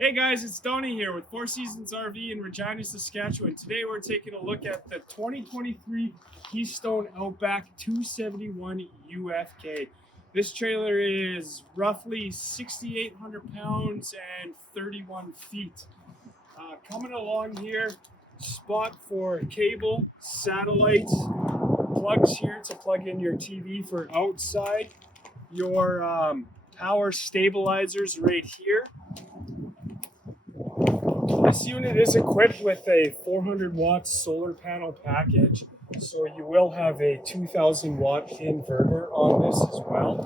Hey guys, it's Donnie here with Four Seasons RV in Regina, Saskatchewan. Today we're taking a look at the 2023 Keystone Outback 271 UFK. This trailer is roughly 6,800 pounds and 31 feet. Coming along here, spot for cable, satellite, plugs here to plug in your TV for outside, your power stabilizers right here. This unit is equipped with a 400 watt solar panel package, so you will have a 2000 watt inverter on this as well.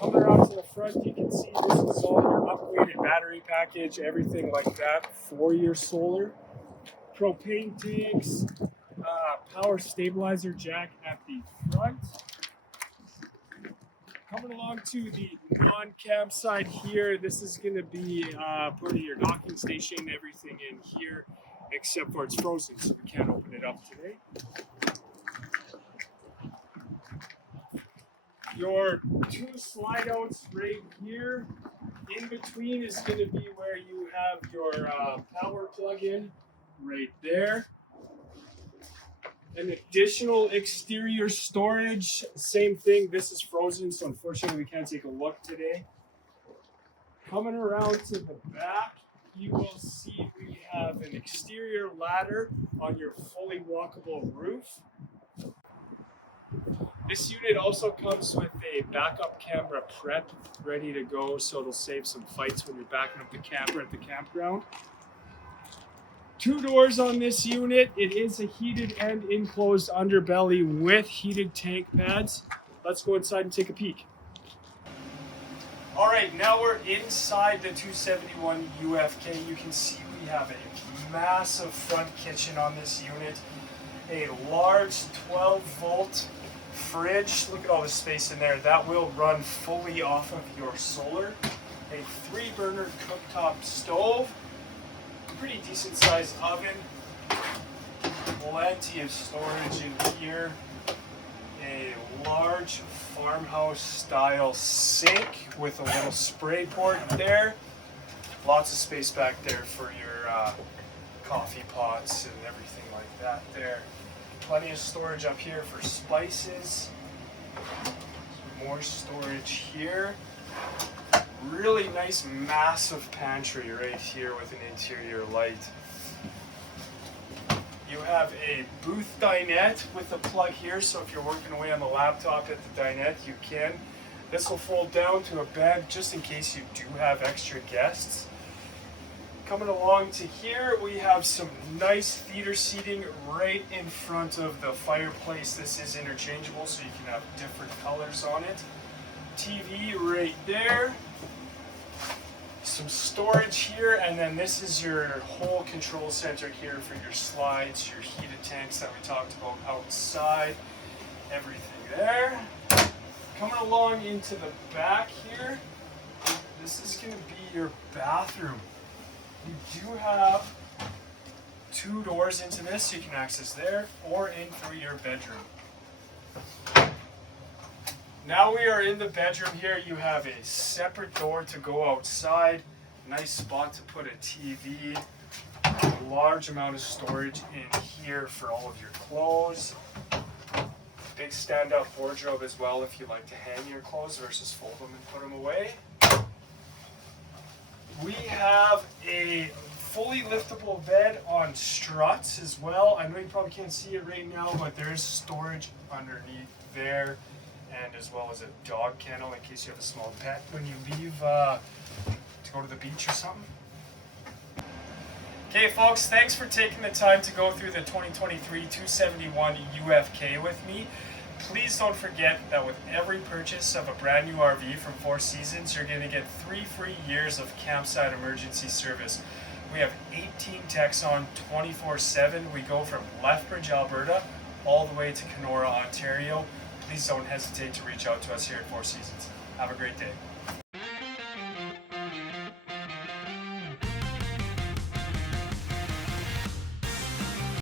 Coming around to the front, you can see this is all your upgraded battery package, everything like that for your solar. Propane tanks, power stabilizer jack at the front. Coming along to the non-cab side here, this is going to be part of your docking station, everything in here, except for it's frozen, so we can't open it up today. Your two slide outs right here. In between is going to be where you have your power plug-in right there. An additional exterior storage, same thing, this is frozen, so unfortunately we can't take a look today. Coming around to the back, you will see we have an exterior ladder on your fully walkable roof. This unit also comes with a backup camera prep ready to go, so it'll save some fights when you're backing up the camper at the campground. Two doors on this unit. It is a heated and enclosed underbelly with heated tank pads. Let's go inside and take a peek. All right, now we're inside the 271 UFK. You can see we have a massive front kitchen on this unit, a large 12-volt fridge. Look at all the space in there. That will run fully off of your solar. A 3-burner cooktop stove. Pretty decent sized oven, plenty of storage in here, a large farmhouse style sink with a little spray port there, lots of space back there for your coffee pots and everything like that there. Plenty of storage up here for spices, more storage here. Really nice massive pantry right here with an interior light. You have a booth dinette with a plug here, so if you're working away on the laptop at the dinette, you can. This will fold down to a bed just in case you do have extra guests. Coming along to here, we have some nice theater seating right in front of the fireplace. This is interchangeable, so you can have different colors on it. TV right there. Some storage here, and then this is your whole control center here for your slides, your heated tanks that we talked about outside, everything there. Coming along into the back here, this is going to be your bathroom. You do have two doors into this, so you can access there or in through your bedroom. Now we are in the bedroom here. You have a separate door to go outside. Nice spot to put a TV. Large amount of storage in here for all of your clothes. Big stand-up wardrobe as well if you like to hang your clothes versus fold them and put them away. We have a fully liftable bed on struts as well. I know you probably can't see it right now, but there is storage underneath there, and as well as a dog kennel in case you have a small pet when you leave to go to the beach or something. Okay folks, thanks for taking the time to go through the 2023 271 UFK with me. Please don't forget that with every purchase of a brand new RV from Four Seasons, you're going to get 3 free years of campsite emergency service. We have 18 techs on 24/7. We go from Lethbridge, Alberta, all the way to Kenora, Ontario. Please don't hesitate to reach out to us here at Four Seasons. Have a great day.